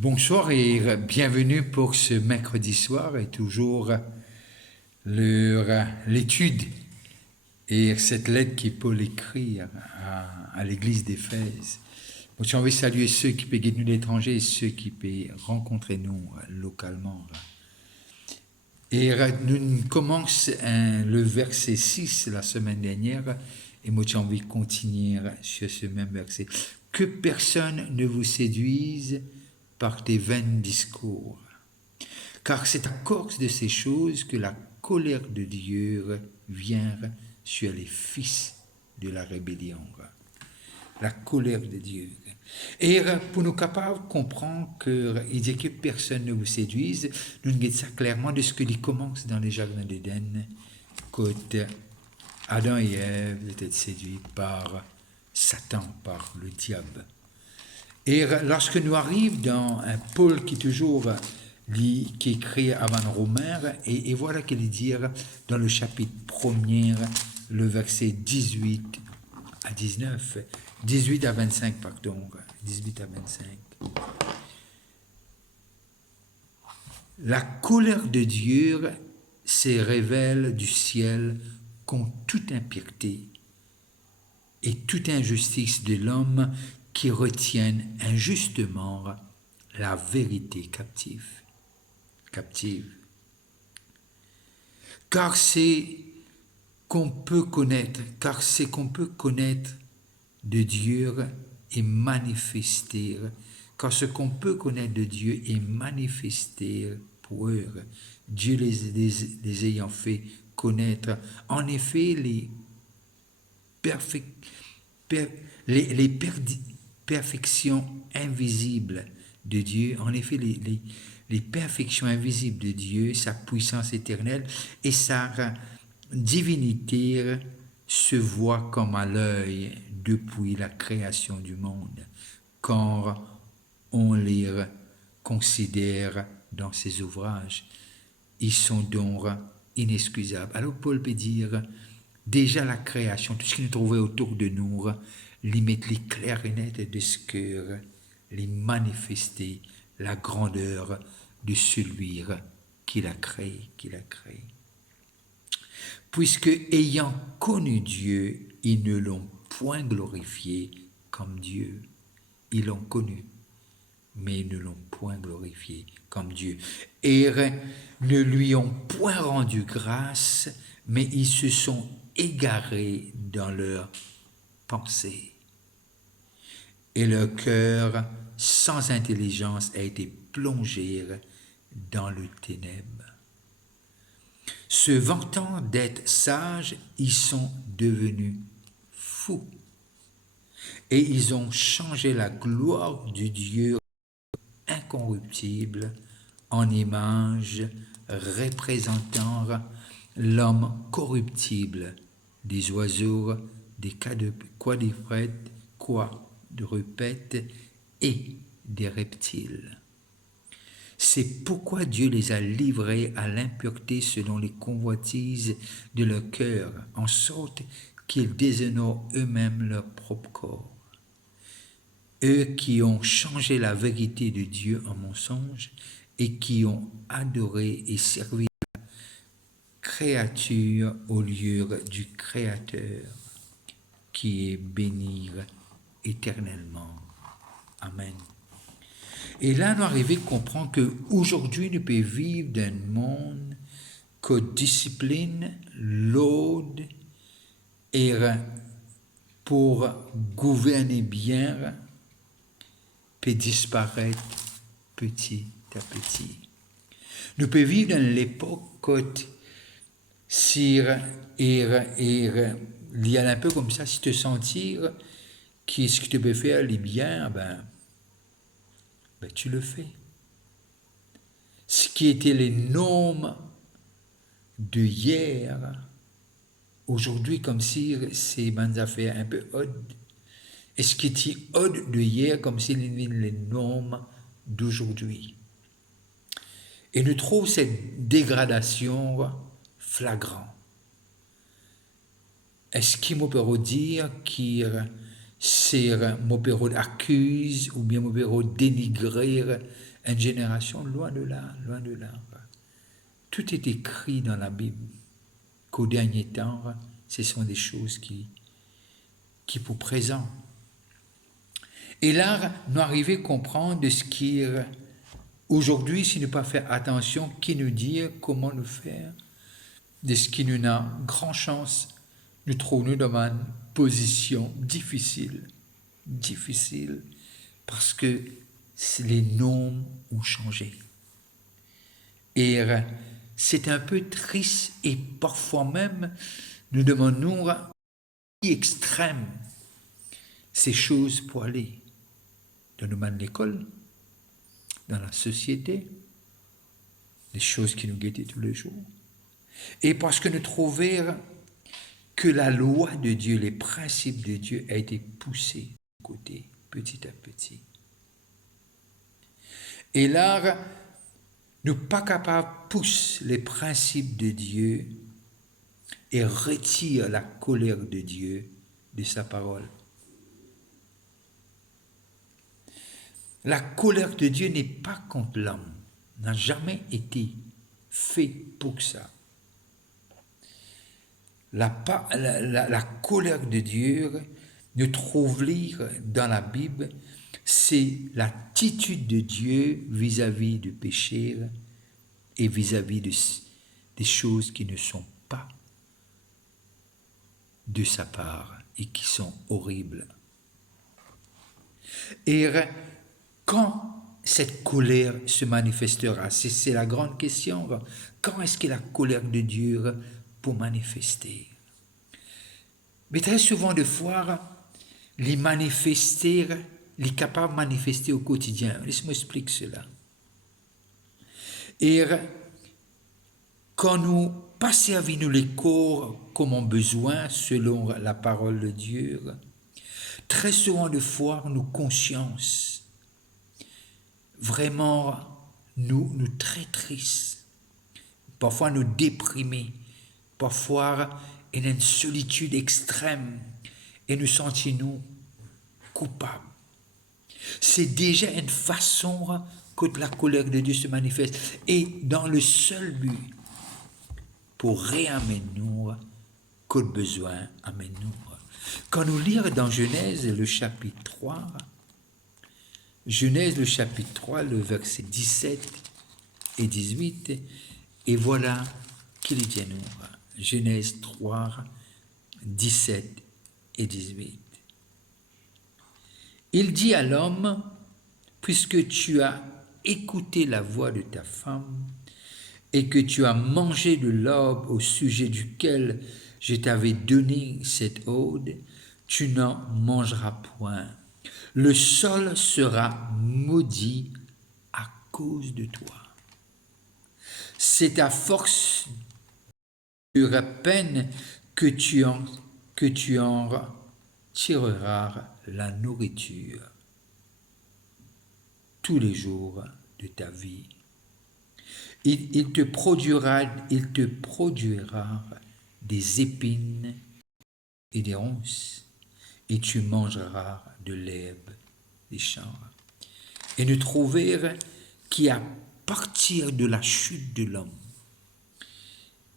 Bonsoir et bienvenue pour ce mercredi soir et toujours l'étude et cette lettre qui Paul écrit à l'église d'Éphèse. Moi, j'ai envie de saluer ceux qui peuvent nous l'étranger et ceux qui peuvent rencontrer nous localement. Et nous commençons le verset 6 la semaine dernière et moi j'ai envie de continuer sur ce même verset. Que personne ne vous séduise par des vains discours, car c'est à cause de ces choses que la colère de Dieu vient sur les fils de la rébellion. La colère de Dieu. Et pour nous capables de comprendre qu'il dit que personne ne vous séduise, nous nous ça clairement de ce qu'il commence dans les jardins d'Éden, quand Adam et Ève étaient séduits par Satan, par le diable. Et lorsque nous arrivons dans un Paul qui toujours qui écrit avant Romain, et voilà qu'il dit dans le chapitre 1er, le verset 18 à 19, 18 à 25, pardon, 18 à 25. La colère de Dieu se révèle du ciel contre toute impiété et toute injustice de l'homme qui retiennent injustement la vérité captive. Car c'est qu'on peut connaître, de Dieu est manifesté, car ce qu'on peut connaître de Dieu est manifesté pour eux, Dieu les ayant fait connaître. En effet, les perfections invisibles de Dieu, en effet, les perfections invisibles de Dieu, sa puissance éternelle et sa divinité se voient comme à l'œil depuis la création du monde, quand on les considère dans ses ouvrages. Ils sont donc inexcusables. Alors Paul peut dire, déjà la création, tout ce qui nous trouvait autour de nous, les mettre les clairs et nets de ce que les manifester la grandeur de celui qui l'a créé, Puisque ayant connu Dieu, ils ne l'ont point glorifié comme Dieu. Ils l'ont connu, mais ils ne l'ont point glorifié comme Dieu. Et ne lui ont point rendu grâce, mais ils se sont égarés dans leurs pensées. Et leur cœur, sans intelligence, a été plongé dans le ténèbre. Se vantant d'être sages, ils sont devenus fous. Et ils ont changé la gloire du Dieu incorruptible en image représentant l'homme corruptible, des oiseaux, des quadrupèdes et des reptiles. C'est pourquoi Dieu les a livrés à l'impureté selon les convoitises de leur cœur, en sorte qu'ils déshonorent eux-mêmes leur propre corps. Eux qui ont changé la vérité de Dieu en mensonge et qui ont adoré et servi la créature au lieu du Créateur, qui est béni éternellement. Amen. Et là, nous arrivons à comprendre qu'aujourd'hui, nous pouvons vivre dans un monde que discipline, l'ordre, et pour gouverner bien, peut disparaître petit à petit. Nous pouvons vivre dans l'époque où il y a un peu comme ça, si te sentir qu'est-ce que tu peux faire, les biens, ben tu le fais. Ce qui était les normes de hier, aujourd'hui, comme si c'est bonnes affaires un peu odd. Et ce qui était odd de hier, comme si les normes d'aujourd'hui. Et nous trouvons cette dégradation flagrante. Est-ce qu'il peut dire que c'est mon accuse ou bien mon dénigrer Une génération loin de là, loin de là. Tout est écrit dans la Bible qu'au dernier temps, ce sont des choses qui pour présent. Et là, nous arrivons à comprendre de ce qui, aujourd'hui, si nous pas faire attention, qui nous dit, comment nous faire, de ce qui nous a grand chance, nous trouvons dans une position difficile, parce que les normes ont changé. Et c'est un peu triste et parfois même, nous demandons extrême ces choses pour aller dans le domaine de l'école, dans la société, les choses qui nous guettent tous les jours. Et parce que nous trouvons que la loi de Dieu, les principes de Dieu a été poussés de côté, petit à petit. Et là, nous ne sommes pas capables de pousser les principes de Dieu et retire la colère de Dieu de sa parole. La colère de Dieu n'est pas contre l'homme, n'a jamais été fait pour ça. La colère de Dieu, nous trouvons lire dans la Bible, c'est l'attitude de Dieu vis-à-vis du péché et vis-à-vis des choses qui ne sont pas de sa part et qui sont horribles. Et quand cette colère se manifestera, c'est la grande question. Quand est-ce que la colère de Dieu pour manifester? Mais très souvent de fois, les manifester, les capables de manifester au quotidien. Laisse-moi expliquer cela. Et quand nous passons à nous les corps comme on besoin, selon la parole de Dieu, très souvent de fois, nos consciences, vraiment, nous très tristes, parfois nous déprimés, parfois il y a une solitude extrême et nous sentons coupables. C'est déjà une façon que la colère de Dieu se manifeste et dans le seul but pour réamener nous que le besoin amène nous. Quand nous lisons dans Genèse le chapitre 3, Genèse le chapitre 3, le verset 17 et 18, et voilà qu'il dit à nous. Genèse 3, 17 et 18. Il dit à l'homme, puisque tu as écouté la voix de ta femme et que tu as mangé de l'arbre au sujet duquel je t'avais donné cette ode, tu n'en mangeras point. Le sol sera maudit à cause de toi. C'est à force de peine que tu en tireras la nourriture tous les jours de ta vie. Il te produira des épines et des ronces, et tu mangeras de l'herbe des champs. Et nous trouvons qu'à partir de la chute de l'homme,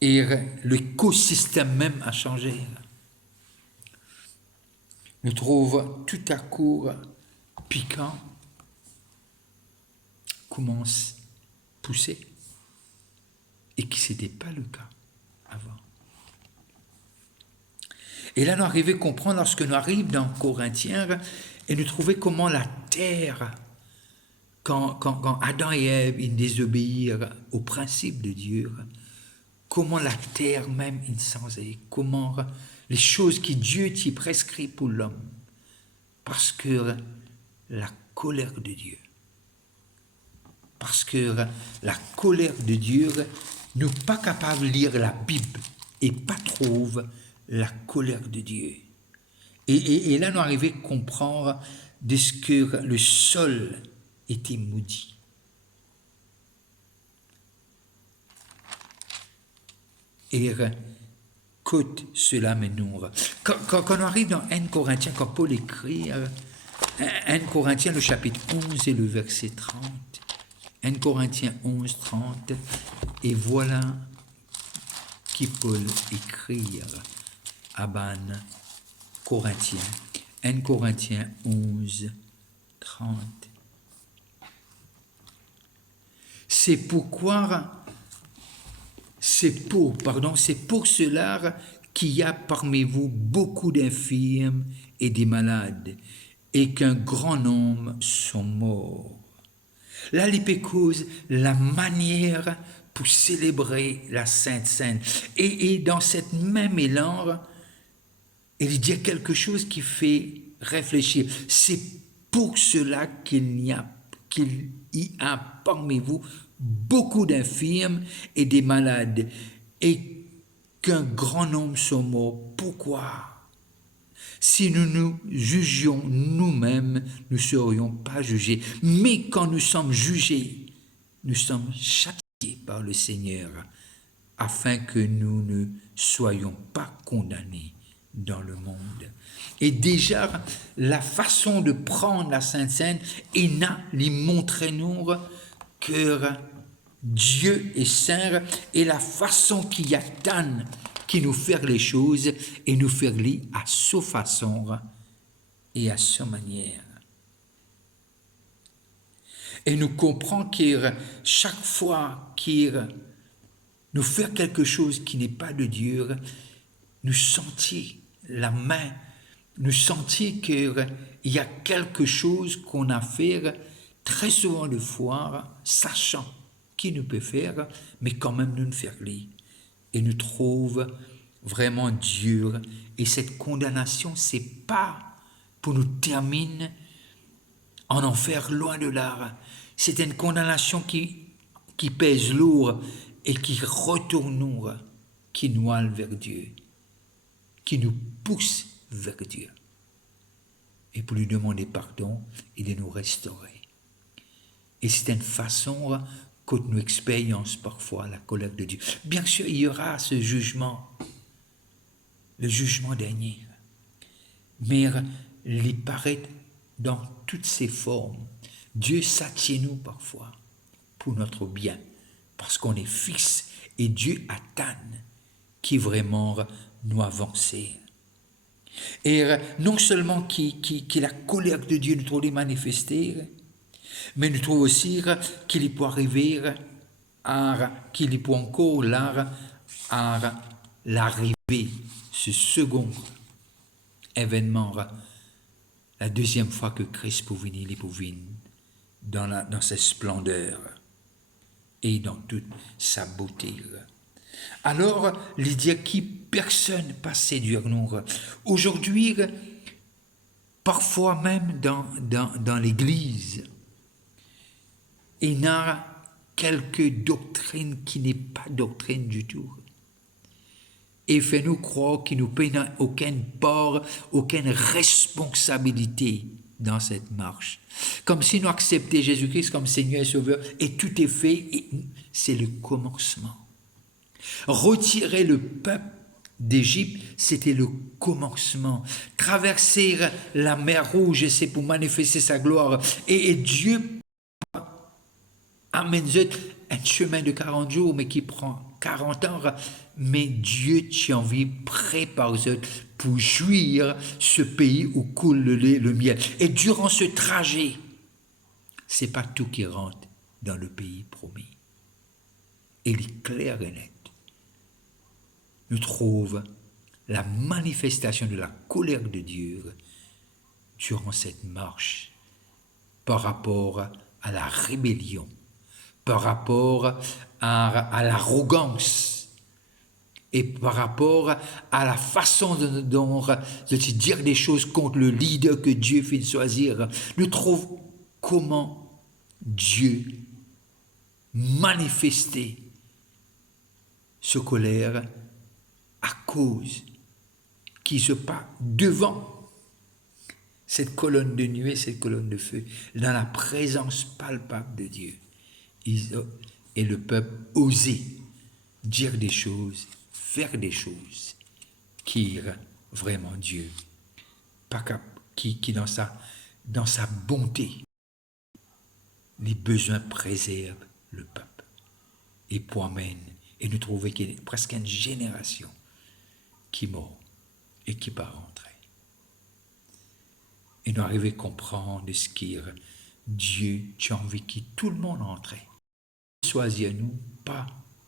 et l'écosystème même a changé. Nous trouvons tout à coup piquant commence à pousser et que ce n'était pas le cas avant. Et là, nous arrivons à comprendre lorsque nous arrivons dans Corinthiens et nous trouvons comment la terre, quand Adam et Ève ils désobéirent au principe de Dieu, comment la terre même insensée, comment les choses que Dieu t'y prescrit pour l'homme, parce que la colère de Dieu. Parce que la colère de Dieu, nous ne sommes pas capables de lire la Bible et pas trouver la colère de Dieu. Et là, nous arrivons à comprendre de ce que le sol était maudit. Et côte cela m'énerve. Quand on arrive dans 1 Corinthiens, quand Paul écrit, 1 Corinthiens, le chapitre 11 et le verset 30, 1 Corinthiens 11, 30, et voilà qui Paul écrire à ban Corinthiens. 1 Corinthiens 11, 30. C'est pour cela qu'il y a parmi vous beaucoup d'infirmes et des malades, et qu'un grand nombre sont morts. Là, l'épécose, la manière pour célébrer la Sainte Seine. Et dans cette même élan, il dit quelque chose qui fait réfléchir. C'est pour cela qu'il y a parmi vous beaucoup d'infirmes et des malades, et qu'un grand nombre sont morts. Pourquoi? Si nous nous jugions nous-mêmes, nous ne serions pas jugés. Mais quand nous sommes jugés, nous sommes châtiés par le Seigneur, afin que nous ne soyons pas condamnés dans le monde. Et déjà, la façon de prendre la Sainte Seine, il n'a lui montré nous que Dieu est saint, et la façon qu'il y a tant qui nous fait les choses, et nous faire les à sa façon et à sa manière. Et nous comprenons que chaque fois qu'il nous fait quelque chose qui n'est pas de Dieu, nous sentons la main, nous sentons qu'il y a quelque chose qu'on a fait très souvent de fois, sachant qui nous peut faire, mais quand même nous ne faire les. Et nous trouve vraiment dur. Et cette condamnation, c'est pas pour nous terminer en enfer, loin de là. C'est une condamnation qui pèse lourd et qui retourne nous, qui nous alle vers Dieu, qui nous pousse vers Dieu. Et pour lui demander pardon et de nous restaurer. Et c'est une façon que nous expériencions parfois la colère de Dieu. Bien sûr, il y aura ce jugement, le jugement dernier. Mais il paraît dans toutes ses formes. Dieu s'attient nous parfois pour notre bien, parce qu'on est fils et Dieu attend qui vraiment nous avancer. Et non seulement qui la colère de Dieu nous trouve manifester, mais nous trouvons aussi qu'il peut arriver qu'il peut encore là à l'arrivée, ce second événement, la deuxième fois que Christ peut venir, il peut venir dans sa splendeur et dans toute sa beauté. Alors, il dit que personne ne peut séduire nous. Aujourd'hui, parfois même dans l'Église, il y a quelques doctrines qui n'est pas doctrine du tout. Et fait nous croire qu'il nous paye aucune part, aucune responsabilité dans cette marche. Comme si nous acceptions Jésus-Christ comme Seigneur et Sauveur, et tout est fait, et c'est le commencement. Retirer le peuple d'Égypte, c'était le commencement. Traverser la mer Rouge, c'est pour manifester sa gloire. Et Dieu amène un chemin de 40 jours, mais qui prend 40 ans. Mais Dieu t'a envie prépare pour jouir ce pays où coule le lait, le miel. Et durant ce trajet, c'est pas tout qui rentre dans le pays promis. Et il est clair et net. Nous trouvons la manifestation de la colère de Dieu durant cette marche par rapport à la rébellion, par rapport à l'arrogance et par rapport à la façon de dire des choses contre le leader que Dieu fait choisir. Nous trouvons comment Dieu manifestait ce colère à cause qui se passe devant cette colonne de nuée, cette colonne de feu, dans la présence palpable de Dieu. Et le peuple osait dire des choses, faire des choses qui vraiment Dieu, qui dans sa bonté les besoins préservent le peuple. Et pour amène, et nous trouvons qu'il y a presque une génération qui mord et qui pas rentrer. Et nous arrivons à comprendre ce qui est Dieu, tu as envie que tout le monde rentre. Choisir nous, pas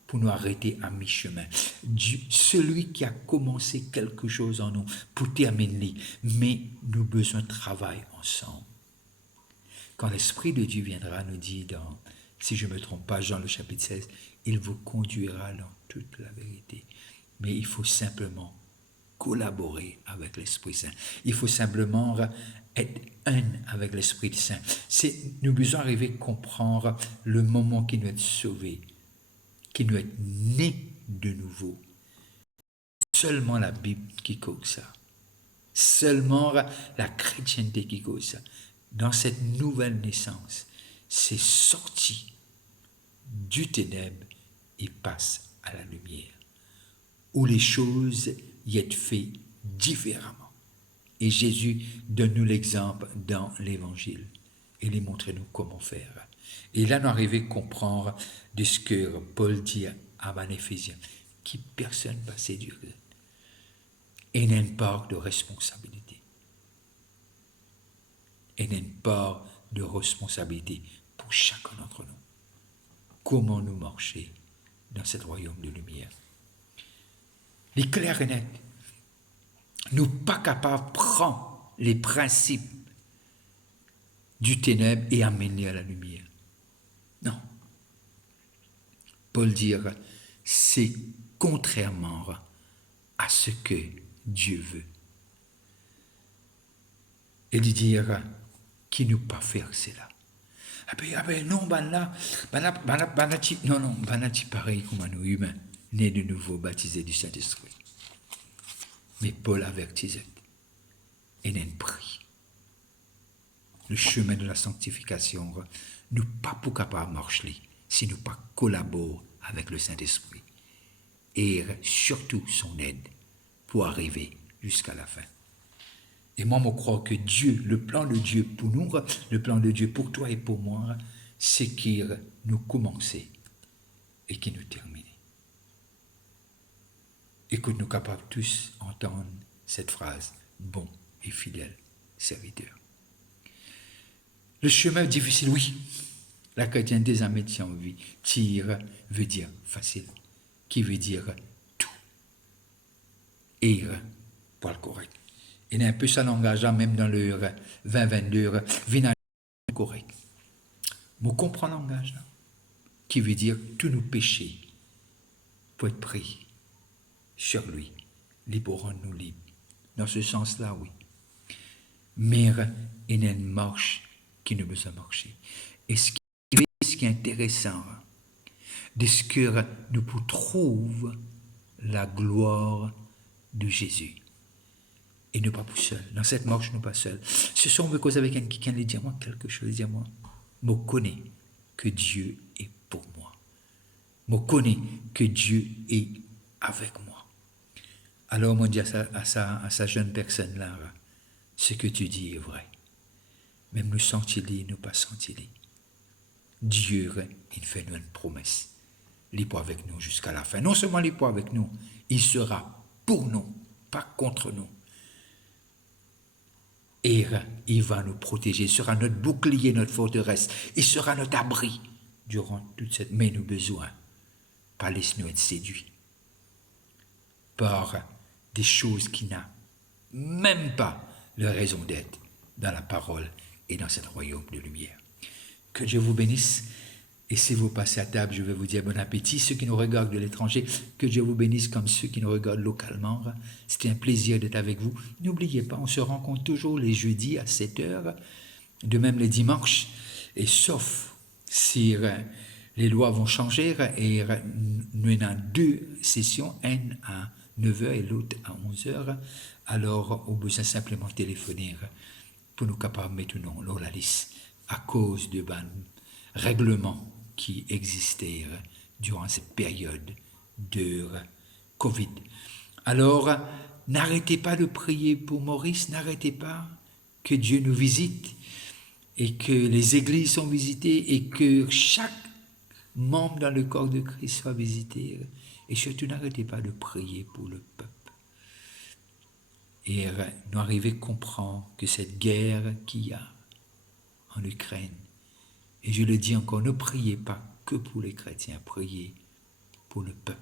pour nous arrêter à mi-chemin. Dieu, celui qui a commencé quelque chose en nous, pour terminer, mais nous avons besoin de travail ensemble. Quand l'Esprit de Dieu viendra, nous dit dans, si je ne me trompe pas, Jean le chapitre 16, il vous conduira dans toute la vérité. Mais il faut simplement collaborer avec l'Esprit Saint. Il faut simplement être un avec l'Esprit Saint. Nous devons arriver à comprendre le moment qui nous est sauvé, qui nous est né de nouveau. Seulement la Bible qui cause ça. Seulement la chrétienté qui cause ça. Dans cette nouvelle naissance, c'est sorti du ténèbre et passe à la lumière, où les choses y sont faites différemment. Et Jésus donne-nous l'exemple dans l'Évangile. Il lui montre-nous comment faire. Et là, nous arrivons à comprendre de ce que Paul dit à Éphésiens, qui personne ne va séduire. Et il y a une part de responsabilité. Et il y a une part de responsabilité pour chacun d'entre nous. Comment nous marcher dans ce royaume de lumière. Les clairs et nets. Nous ne sommes pas capables de prendre les principes du ténèbre et amener à la lumière. Non. Paul dit, c'est contrairement à ce que Dieu veut. Et lui dire, qui nous pas faire cela. Non, non, pareil comme nous humains, nés de nouveau, baptisés du Saint-Esprit. Mais Paul avertisait, et n'a pris. Le chemin de la sanctification, nous pas pour capable de marcher si nous pas collaborons avec le Saint-Esprit. Et surtout son aide pour arriver jusqu'à la fin. Et moi, je crois que Dieu, le plan de Dieu pour nous, le plan de Dieu pour toi et pour moi, c'est qu'il nous commence et qu'il nous termine. Et que nous sommes capables tous d'entendre cette phrase, bon et fidèle serviteur. Le chemin difficile, oui. La chrétienté des amis en vie. Tire veut dire facile, qui veut dire tout. Et pour le correct. Il y a un peu ça langage, même dans le 20-22, vina correct. Vous comprenez le langage, qui veut dire tous nos péchés pour être pris sur lui, pour rendre nous libres. Dans ce sens-là, oui. Mais il y a une marche qui nous besoin de marcher. Et ce qui est intéressant, de ce que nous pouvons trouver la gloire de Jésus. Et nous pas seuls. Dans cette marche, nous pas seuls. Ce sont me cause avec quelqu'un qui dit moi quelque chose, dit moi. Je connais que Dieu est pour moi. Je connais que Dieu est avec moi. Alors, on dit à sa jeune personne-là, ce que tu dis est vrai. Même nous sentis-les, nous pas sentis-les. Dieu, il fait nous une promesse. Il est avec nous jusqu'à la fin. Non seulement il est avec nous, il sera pour nous, pas contre nous. Et il va nous protéger, il sera notre bouclier, notre forteresse, il sera notre abri durant toute cette... Mais nous besoin, pas laisser-nous être séduits par des choses qui n'ont même pas leur raison d'être dans la parole et dans ce royaume de lumière. Que Dieu vous bénisse. Et si vous passez à table, je vais vous dire bon appétit. Ceux qui nous regardent de l'étranger, que Dieu vous bénisse comme ceux qui nous regardent localement. C'était un plaisir d'être avec vous. N'oubliez pas, on se rencontre toujours les jeudis à 7h, de même les dimanches. Et sauf si les lois vont changer, et nous avons 2 sessions, une à 9h et l'autre à 11h. Alors, au besoin simplement téléphoner pour nous capables de mettre nous dans la liste à cause de règlements qui existaient durant cette période de Covid. Alors, n'arrêtez pas de prier pour Maurice, n'arrêtez pas que Dieu nous visite. et que les églises sont visitées et que chaque membre dans le corps de Christ soit visité. Et surtout, n'arrêtez pas de prier pour le peuple. Et nous arriver à comprendre que cette guerre qu'il y a en Ukraine, et je le dis encore, ne priez pas que pour les chrétiens, priez pour le peuple.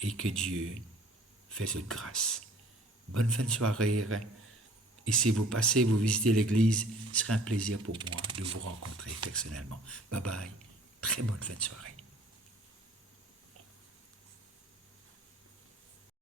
Et que Dieu fasse grâce. Bonne fin de soirée. Et si vous passez, vous visitez l'église, ce sera un plaisir pour moi de vous rencontrer personnellement. Bye bye. Très bonne fin de soirée.